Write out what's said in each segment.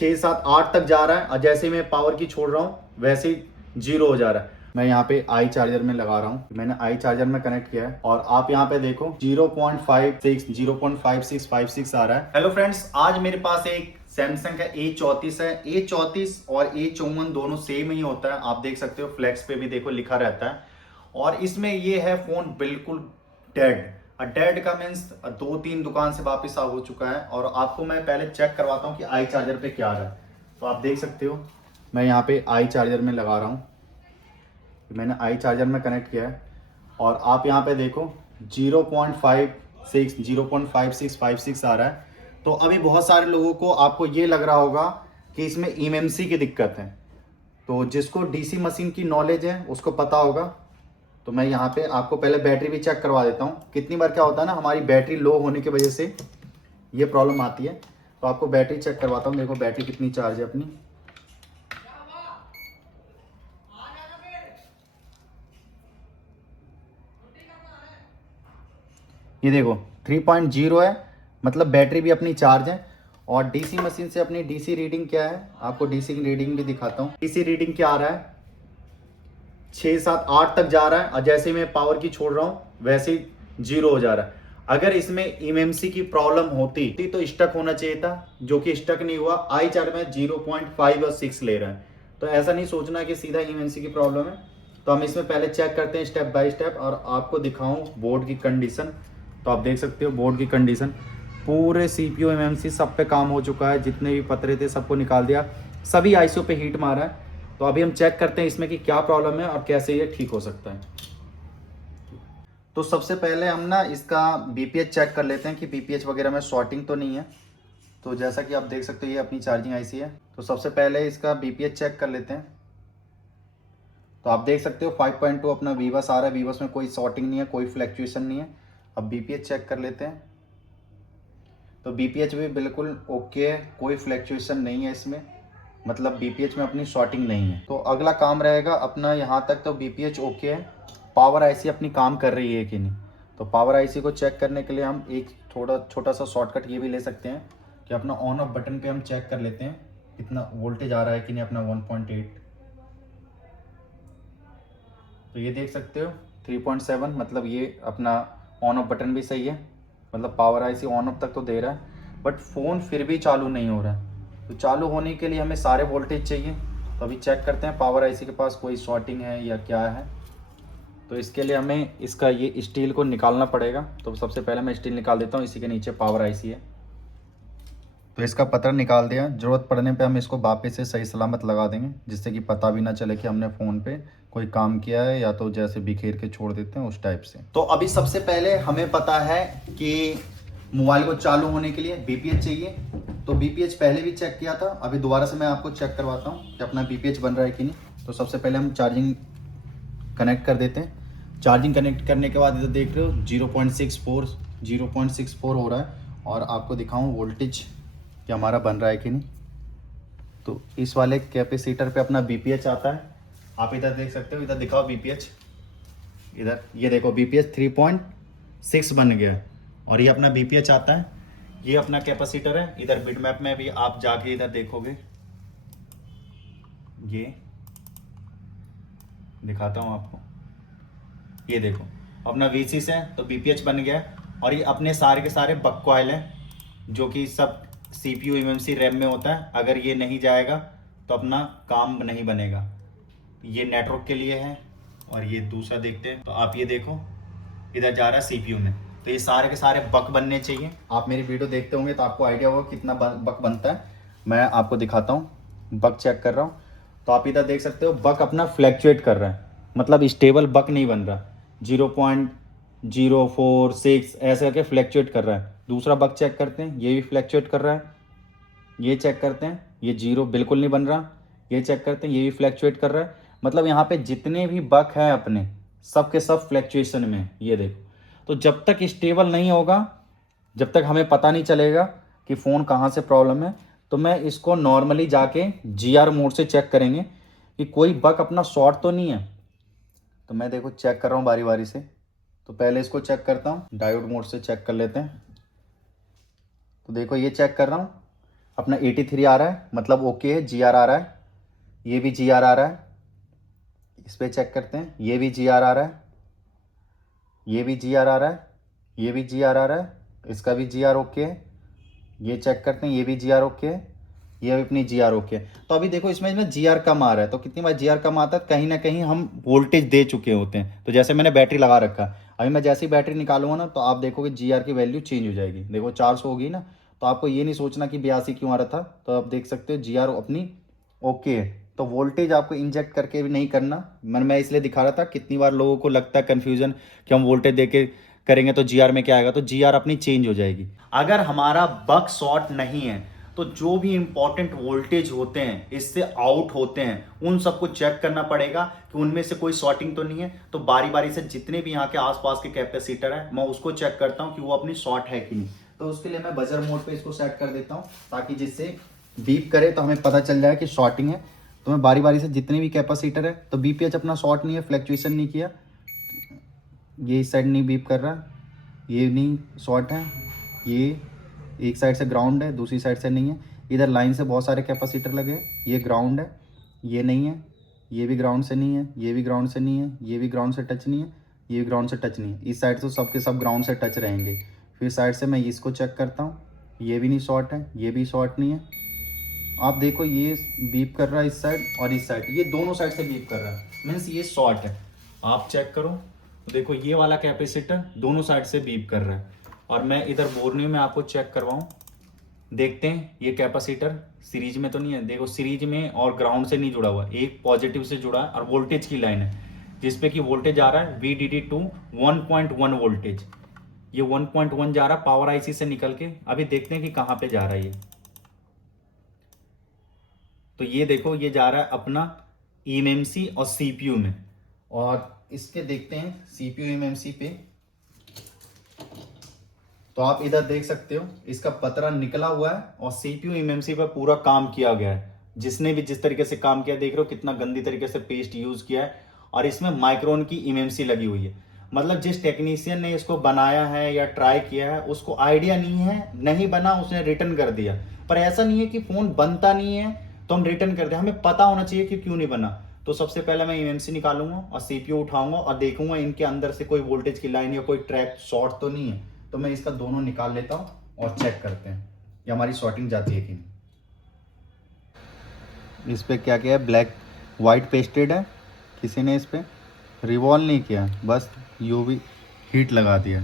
6 7 8 तक जा रहा है और जैसे ही मैं पावर की छोड़ रहा हूँ वैसे ही 0 हो जा रहा है। मैं यहाँ पे आई चार्जर में लगा रहा हूँ, मैंने आई चार्जर में कनेक्ट किया है और आप यहाँ पे देखो 0.56 आ रहा है। हेलो फ्रेंड्स, आज मेरे पास एक सैमसंग का A34 है। A34 और A54 दोनों सेम ही होता है, आप देख सकते हो फ्लैक्स पे भी देखो लिखा रहता है। और इसमें ये है फोन बिल्कुल डेड। डेड का मीन्स 2 3 दुकान से वापस आ हो चुका है। और आपको मैं पहले चेक करवाता हूँ कि आई चार्जर पे क्या आ रहा है। तो आप देख सकते हो मैं यहाँ पे आई चार्जर में लगा रहा हूँ, मैंने आई चार्जर में कनेक्ट किया है और आप यहाँ पे देखो 0.56 आ रहा है। तो अभी बहुत सारे लोगों को आपको ये लग रहा होगा कि इसमें eMMC की दिक्कत है। तो जिसको डीसी मशीन की नॉलेज है उसको पता होगा। तो मैं यहाँ पे आपको पहले बैटरी भी चेक करवा देता हूँ। कितनी बार क्या होता है ना, हमारी बैटरी लो होने की वजह से ये प्रॉब्लम आती है। तो आपको बैटरी चेक करवाता हूँ। देखो बैटरी कितनी चार्ज है अपनी। ये देखो 3.0 है, मतलब बैटरी भी अपनी चार्ज है। और डीसी मशीन से अपनी डीसी रीडिंग क्या है, आपको डीसी की रीडिंग भी दिखाता हूँ। डीसी रीडिंग क्या आ रहा है, 6 7 8 तक जा रहा है और जैसे ही मैं पावर की छोड़ रहा हूँ वैसे ही 0 हो जा रहा है। अगर इसमें eMMC की प्रॉब्लम होती तो स्टक होना चाहिए था, जो कि स्टक नहीं हुआ। आई चार्ट में 0.5 और 6 ले रहा है। तो ऐसा नहीं सोचना कि सीधा eMMC की प्रॉब्लम है। तो हम इसमें पहले चेक करते हैं स्टेप बाय स्टेप और आपको दिखाऊं बोर्ड की कंडीशन। तो आप देख सकते हो बोर्ड की कंडीशन, पूरे CPU eMMC सब पे काम हो चुका है। जितने भी पतरे थे सबको निकाल दिया, सभी आईसीओ पे हीट मारा है। तो अभी हम चेक करते हैं इसमें कि क्या प्रॉब्लम है और कैसे ये ठीक हो सकता है। तो सबसे पहले हम ना इसका बीपीएच चेक कर लेते हैं कि बीपीएच वगैरह में शॉर्टिंग तो नहीं है। तो जैसा कि आप देख सकते हो ये अपनी चार्जिंग आईसी है। तो सबसे पहले इसका बीपीएच चेक कर लेते हैं। तो आप देख सकते हो 5.2 अपना वीवस आ रहा है। वीवस में कोई शॉर्टिंग नहीं है, कोई फ्लैक्चुएशन नहीं है। अब बीपीएच चेक कर लेते हैं। तो बीपीएच भी बिल्कुल ओके है, कोई फ्लैक्चुएशन नहीं है इसमें, मतलब बीपीएच में अपनी शॉर्टिंग नहीं है। तो अगला काम रहेगा अपना यहाँ तक तो बीपीएच ओके है। पावर आईसी अपनी काम कर रही है कि नहीं। तो पावर आईसी को चेक करने के लिए हम एक थोड़ा छोटा सा शॉर्टकट ये भी ले सकते हैं कि अपना ऑन ऑफ बटन पे हम चेक कर लेते हैं कितना वोल्टेज आ रहा है कि नहीं अपना 1.8। तो ये देख सकते हो 3.7, मतलब ये अपना ऑन ऑफ बटन भी सही है, मतलब पावर आईसी ऑन ऑफ तक तो दे रहा है। बट फ़ोन फिर भी चालू नहीं हो रहा है। तो चालू होने के लिए हमें सारे वोल्टेज चाहिए। तो अभी चेक करते हैं पावर आईसी के पास कोई शॉर्टिंग है या क्या है। तो इसके लिए हमें इसका ये स्टील को निकालना पड़ेगा। तो सबसे पहले मैं स्टील निकाल देता हूँ। इसी के नीचे पावर आईसी है। तो इसका पत्थर निकाल दिया। ज़रूरत पड़ने पे हम इसको वापस से सही सलामत लगा देंगे, जिससे कि पता भी ना चले कि हमने फ़ोन पे कोई काम किया है, या तो जैसे बिखेर के छोड़ देते हैं उस टाइप से। तो अभी सबसे पहले हमें पता है कि मोबाइल को चालू होने के लिए बीपीएच चाहिए। तो बीपीएच पहले भी चेक किया था, अभी दोबारा से मैं आपको चेक करवाता हूँ कि अपना बीपीएच बन रहा है कि नहीं। तो सबसे पहले हम चार्जिंग कनेक्ट कर देते हैं। चार्जिंग कनेक्ट करने के बाद इधर देख रहे हो 0.64 हो रहा है। और आपको दिखाऊं वोल्टेज कि हमारा बन रहा है कि नहीं। तो इस वाले कैपेसिटर पे अपना बीपीएच आता है। आप इधर देख सकते हो, इधर दिखाओ बीपीएच। इधर ये देखो बीपीएच 3.6 बन गया और ये अपना बीपीएच आता है। ये अपना कैपेसिटर है। इधर बिटमैप में भी आप जाके इधर देखोगे, ये दिखाता हूँ आपको। ये देखो अपना V6 है तो बीपीएच बन गया। और ये अपने सारे के सारे बक कॉइल हैं, जो कि सब CPU eMMC रैम में होता है। अगर ये नहीं जाएगा तो अपना काम नहीं बनेगा। ये नेटवर्क के लिए है। और ये दूसरा देखते हैं। तो आप ये देखो इधर जा रहा है CPU में। तो ये सारे के सारे बक बनने चाहिए। आप मेरी वीडियो देखते होंगे तो आपको आइडिया होगा कितना बक बनता है। मैं आपको दिखाता हूँ, बक चेक कर रहा हूँ। तो आप इधर देख सकते हो बक अपना फ्लैक्चुएट कर रहा है, मतलब स्टेबल बक नहीं बन रहा। 0.046 ऐसे करके फ्लैक्चुएट कर रहा है। दूसरा बक चेक करते हैं, ये भी फ्लैक्चुएट कर रहा है। ये चेक करते हैं, ये 0 बिल्कुल नहीं बन रहा। ये चेक करते हैं, ये भी फ्लैक्चुएट कर रहा है। मतलब यहाँ पे जितने भी बक हैं अपने, सब के सब फ्लैक्चुएशन में। ये देखो, तो जब तक स्टेबल नहीं होगा, जब तक हमें पता नहीं चलेगा कि फ़ोन कहाँ से प्रॉब्लम है, तो मैं इसको नॉर्मली जाके GR मोड से चेक करेंगे कि कोई बक अपना शॉर्ट तो नहीं है। तो मैं देखो चेक कर रहा हूँ बारी बारी से। तो पहले इसको चेक करता हूँ, डायोड मोड से चेक कर लेते हैं। तो देखो ये चेक कर रहा हूँ, अपना 83 आ रहा है, मतलब ओके है, GR आ रहा है, ये भी GR आ रहा है, इस पर चेक करते हैं, ये भी GR आ रहा है, ये भी GR आ रहा है, ये भी GR आ रहा है, इसका भी GR ओके है, ये चेक करते हैं, ये भी GR ओके है, ये भी अपनी GR ओके है। तो अभी देखो इसमें ना GR कम आ रहा है, तो कितनी बार GR कम आता है, कहीं ना कहीं हम वोल्टेज दे चुके होते हैं। तो जैसे मैंने बैटरी लगा रखा, अभी मैं जैसे ही बैटरी निकालूंगा ना, तो आप देखोगे GR की वैल्यू चेंज हो जाएगी। देखो 400 होगी ना, तो आपको ये नहीं सोचना कि 82 क्यों आ रहा था, तो आप देख सकते हो GR अपनी ओके है। तो वोल्टेज आपको इंजेक्ट करके भी नहीं करना, मैं इसलिए दिखा रहा था। कितनी बार लोगों को लगता है कन्फ्यूजन कि हम वोल्टेज दे के करेंगे तो GR में क्या आएगा, तो GR अपनी चेंज हो जाएगी। अगर हमारा बक शॉर्ट नहीं है तो जो भी इंपॉर्टेंट वोल्टेज होते हैं इससे आउट होते हैं, उन सबको चेक करना पड़ेगा कि उनमें से कोई शॉर्टिंग तो नहीं है। तो बारी बारी से जितने भी यहाँ के आसपास के कैपेसिटर है मैं उसको चेक करता हूँ कि वो अपनी शॉर्ट है कि नहीं। तो उसके लिए मैं बजर मोड पे इसको सेट कर देता हूँ, ताकि जिससे बीप करे तो हमें पता चल जाए कि शॉर्टिंग है। तो मैं बारी बारी से जितने भी कैपेसिटर है, तो BPH अपना शॉर्ट नहीं है, फ्लैक्चुएशन नहीं किया, ये इस साइड नहीं बीप कर रहा, ये नहीं शॉर्ट है, ये एक साइड से ग्राउंड है, दूसरी साइड से नहीं है। इधर लाइन से बहुत सारे कैपेसिटर लगे हैं, ये ग्राउंड है, ये नहीं है, ये भी ग्राउंड से नहीं है, ये भी ग्राउंड से नहीं है, ये भी ग्राउंड से टच नहीं है, ये भी ग्राउंड से टच नहीं है। इस साइड से सब के सब ग्राउंड से टच रहेंगे। फिर साइड से मैं इसको चेक करता हूँ, ये भी नहीं शॉर्ट है, ये भी शॉर्ट नहीं है। आप देखो ये बीप कर रहा है इस साइड और इस साइड, ये दोनों साइड से बीप कर रहा है, मीन्स ये शॉर्ट है। आप चेक करो तो देखो ये वाला कैपेसिटर दोनों साइड से बीप कर रहा है। और मैं इधर बोर्नियो में आपको चेक करवाऊं, देखते हैं ये कैपेसिटर सीरीज में तो नहीं है। देखो सीरीज में और ग्राउंड से नहीं जुड़ा हुआ, एक पॉजिटिव से जुड़ा है और वोल्टेज की लाइन है जिसपे कि वोल्टेज आ रहा है VDD2 1.1 वोल्टेज। ये 1.1 जा रहा है पावर IC से निकल के। अभी देखते हैं कि कहाँ पे जा रहा है ये। तो ये देखो ये जा रहा है अपना eMMC और CPU में। और इसके देखते हैं CPU eMMC पे, तो आप इधर देख सकते हो इसका पतरा निकला हुआ है और CPU eMMC पर पूरा काम किया गया है। जिसने भी जिस तरीके से काम किया देख रहे हो कितना गंदी तरीके से पेस्ट यूज किया है, और इसमें माइक्रोन की eMMC लगी हुई है। मतलब जिस टेक्नीशियन ने इसको बनाया है या ट्राई किया है उसको आइडिया नहीं है, नहीं बना उसने रिटर्न कर दिया। पर ऐसा नहीं है कि फोन बनता नहीं है तो हम रिटर्न कर दें, हमें पता होना चाहिए कि क्यों नहीं बना। तो सबसे पहले मैं eMMC निकालूंगा और CPU उठाऊंगा और देखूंगा इनके अंदर से कोई वोल्टेज की लाइन या कोई ट्रैक शॉर्ट तो नहीं है। तो मैं इसका दोनों निकाल लेता हूं और चेक करते हैं कि हमारी शॉर्टिंग जाती है कि नहीं। इस पे क्या किया है, ब्लैक वाइट पेस्टेड है, किसी ने इस पे रिवॉल्व नहीं किया, बस UV हीट लगा दिया,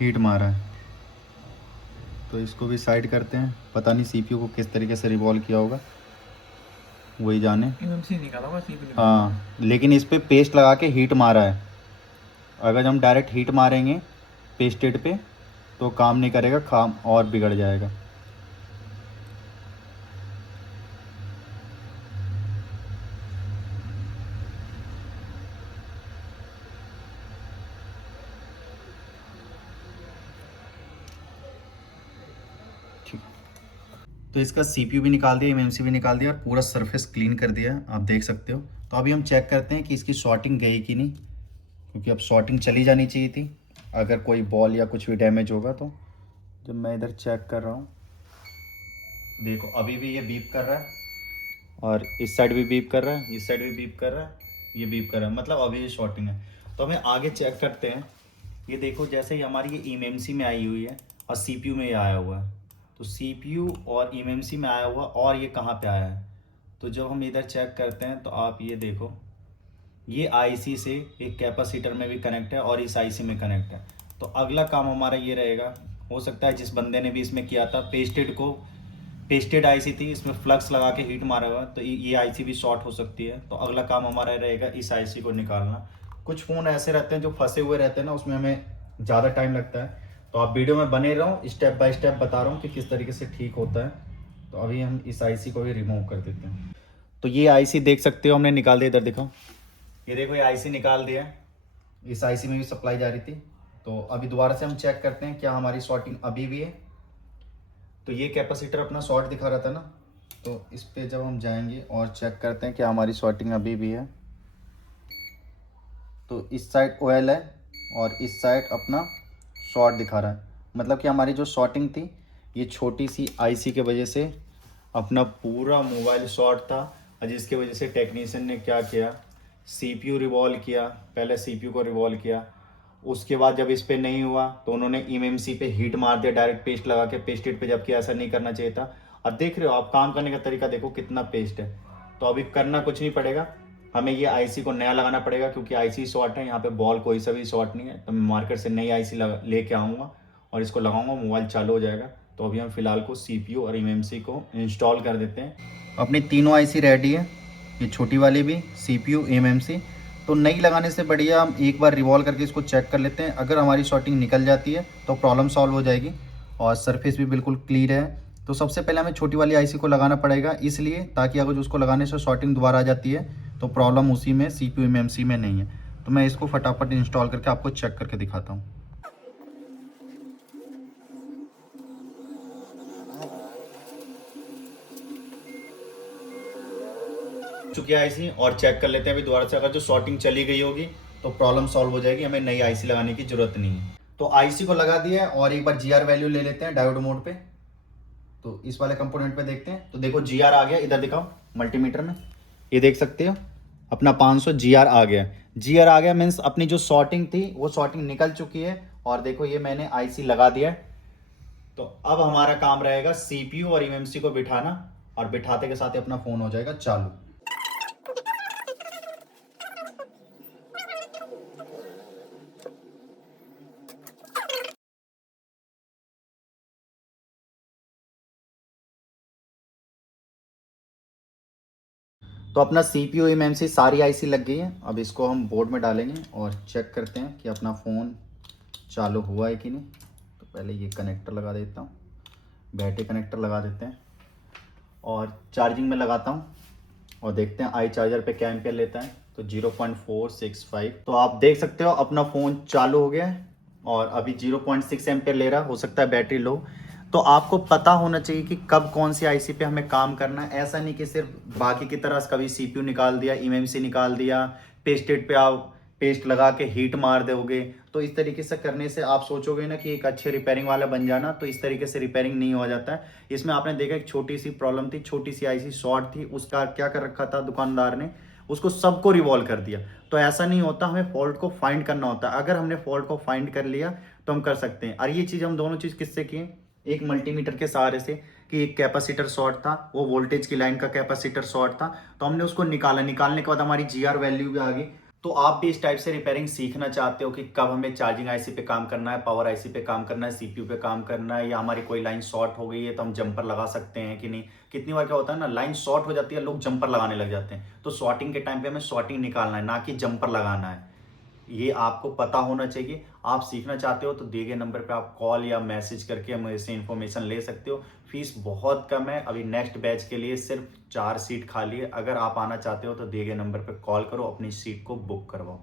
हीट मारा है। तो इसको भी साइड करते हैं, पता नहीं CPU को किस तरीके से रिवॉल्व किया होगा, वही जाने। निकाला होगा CPU। हाँ, लेकिन इस पे पेस्ट लगा के हीट मारा है। अगर हम डायरेक्ट हीट मारेंगे पेस्टेड पे तो काम नहीं करेगा, काम और बिगड़ जाएगा। ठीक, तो इसका CPU भी निकाल दिया, eMMC भी निकाल दिया और पूरा सरफेस क्लीन कर दिया, आप देख सकते हो। तो अभी हम चेक करते हैं कि इसकी शॉर्टिंग गई कि नहीं, क्योंकि अब शॉर्टिंग चली जानी चाहिए थी अगर कोई बॉल या कुछ भी डैमेज होगा तो। जब मैं इधर चेक कर रहा हूँ, देखो अभी भी ये बीप कर रहा है और इस साइड भी बीप कर रहा है, इस साइड भी बीप कर रहा है, ये बीप कर रहा है, मतलब अभी ये शॉर्टिंग है। तो हमें आगे चेक करते हैं। ये देखो जैसे ही हमारी ये eMMC में आई हुई है और CPU में ये आया हुआ है, तो CPU और eMMC में आया हुआ और ये कहाँ पे आया है। तो जब हम इधर चेक करते हैं तो आप ये देखो ये IC से एक कैपेसिटर में भी कनेक्ट है और इस IC में कनेक्ट है। तो अगला काम हमारा ये रहेगा, हो सकता है जिस बंदे ने भी इसमें किया था पेस्टेड IC थी, इसमें फ्लक्स लगा के हीट मारा हुआ, तो ये IC भी शॉर्ट हो सकती है। तो अगला काम हमारा रहेगा इस IC को निकालना। कुछ फ़ोन ऐसे रहते हैं जो फंसे हुए रहते हैं ना, उसमें हमें ज़्यादा टाइम लगता है। तो आप वीडियो में बने रहो, स्टेप बाय स्टेप बता रहा हूँ कि किस तरीके से ठीक होता है। तो अभी हम इस IC को भी रिमूव कर देते हैं। तो ये IC देख सकते हो हमने निकाल दिया, इधर दिखाओ, ये देखो ये IC निकाल दिया। इस IC में भी सप्लाई जा रही थी। तो अभी दोबारा से हम चेक करते हैं क्या हमारी शॉर्टिंग अभी भी है। तो ये कैपेसिटर अपना शॉर्ट दिखा रहा था ना, तो इस पे जब हम जाएंगे और चेक करते हैं क्या हमारी शॉर्टिंग अभी भी है। तो इस साइड OL है और इस साइड अपना शॉर्ट दिखा रहा है, मतलब कि हमारी जो शॉर्टिंग थी ये छोटी सी आईसी के वजह से अपना पूरा मोबाइल शॉर्ट था, और जिसके वजह से टेक्नीशियन ने क्या किया, सीपीयू रिवॉल्व किया, पहले सीपीयू को रिवॉल्व किया, उसके बाद जब इस पे नहीं हुआ तो उन्होंने एमएमसी पे हीट मार दिया डायरेक्ट पेस्ट लगा के पेस्टेड पे, जबकि ऐसा नहीं करना चाहिए था। अब देख रहे हो आप काम करने का तरीका, देखो कितना पेस्ट है। तो अभी करना कुछ नहीं पड़ेगा, हमें ये आईसी को नया लगाना पड़ेगा, क्योंकि आईसी शॉर्ट है, यहाँ पे बॉल कोई सा भी शॉर्ट नहीं है। तो मैं मार्केट से नई आईसी लेके आऊँगा और इसको लगाऊंगा, मोबाइल चालू हो जाएगा। तो अभी हम फिलहाल को सीपीयू और एमएमसी को इंस्टॉल कर देते हैं। अपनी तीनों आईसी रेडी है, ये छोटी वाली भी, सीपीयू, एमएमसी। तो नई लगाने से बढ़िया हम एक बार रिवॉल्व करके इसको चेक कर लेते हैं। अगर हमारी शॉर्टिंग निकल जाती है तो प्रॉब्लम सॉल्व हो जाएगी और सरफेस भी बिल्कुल क्लियर है। तो सबसे पहले हमें छोटी वाली आईसी को लगाना पड़ेगा, इसलिए ताकि अगर उसको लगाने से शॉर्टिंग दोबारा आ जाती है तो प्रॉब्लम उसी में सीपीयू एमएमसी में नहीं है। तो मैं इसको फटाफट इंस्टॉल करके आपको चेक करके दिखाता हूँ। चुकी है आईसी, और चेक कर लेते हैं अभी दोबारा से। अगर जो शॉर्टिंग चली गई होगी तो प्रॉब्लम सॉल्व हो जाएगी, हमें नई आईसी लगाने की जरूरत नहीं है। तो आईसी को लगा दिया है और एक बार जीआर वैल्यू ले लेते हैं डायोड मोड पे। तो इस वाले कंपोनेंट पे देखते हैं, तो देखो जीआर आ गया, इधर दिखाओ मल्टीमीटर में, ये देख सकते हो अपना 500 जीआर आ गया। जीआर आ गया मीन्स अपनी जो शॉर्टिंग थी वो शॉर्टिंग निकल चुकी है। और देखो ये मैंने आईसी लगा दिया है। तो अब हमारा काम रहेगा सीपीयू और एमएमसी को बिठाना, और बिठाते के साथ ही अपना फोन हो जाएगा चालू। तो अपना सीपीयू एमएमसी सारी आईसी लग गई है। अब इसको हम बोर्ड में डालेंगे और चेक करते हैं कि अपना फ़ोन चालू हुआ है कि नहीं। तो पहले ये कनेक्टर लगा देता हूँ, बैटरी कनेक्टर लगा देते हैं और चार्जिंग में लगाता हूँ और देखते हैं आई चार्जर पे क्या एम्पियर लेता है। तो 0.465। तो आप देख सकते हो अपना फ़ोन चालू हो गया है और अभी 0.6 एम्पियर ले रहा है। हो सकता है बैटरी लो। तो आपको पता होना चाहिए कि कब कौन सी आईसी पे हमें काम करना है। ऐसा नहीं कि सिर्फ बाकी की तरह कभी सीपीयू निकाल दिया, एमएमसी निकाल दिया, पेस्टेड पे आप पेस्ट लगा के हीट मार दोगे। तो इस तरीके से करने से आप सोचोगे ना कि एक अच्छे रिपेयरिंग वाला बन जाना, तो इस तरीके से रिपेयरिंग नहीं हो जाता है। इसमें आपने देखा एक छोटी सी प्रॉब्लम थी, छोटी सी आईसी शॉर्ट थी, उसका क्या कर रखा था दुकानदार ने, उसको सबको रिवॉल्व कर दिया। तो ऐसा नहीं होता, हमें फॉल्ट को फाइंड करना होता है। अगर हमने फॉल्ट को फाइंड कर लिया तो हम कर सकते हैं। और ये चीज़ हम दोनों चीज़ किससे किए, एक मल्टीमीटर के सहारे से, कि एक कैपेसिटर शॉर्ट था, वो वोल्टेज की लाइन का कैपेसिटर शॉर्ट था, तो हमने उसको निकाला। निकालने के बाद हमारी जीआर वैल्यू भी आ गई। तो आप भी इस टाइप से रिपेयरिंग सीखना चाहते हो कि कब हमें चार्जिंग आईसी पे काम करना है, पावर आईसी पे काम करना है, सीपीयू पे काम करना है, या हमारी कोई लाइन शॉर्ट हो गई है तो हम जंपर लगा सकते हैं कि नहीं। कितनी बार क्या होता है ना, लाइन शॉर्ट हो जाती है, लोग जंपर लगाने लग जाते हैं। तो शॉर्टिंग के टाइम पे हमें शॉर्टिंग निकालना है, ना कि जंपर लगाना है। ये आपको पता होना चाहिए। आप सीखना चाहते हो तो दिए गए नंबर पे आप कॉल या मैसेज करके मुझे से इन्फॉर्मेशन ले सकते हो। फीस बहुत कम है, अभी नेक्स्ट बैच के लिए सिर्फ 4 सीट खाली है। अगर आप आना चाहते हो तो दिए गए नंबर पे कॉल करो, अपनी सीट को बुक करवाओ।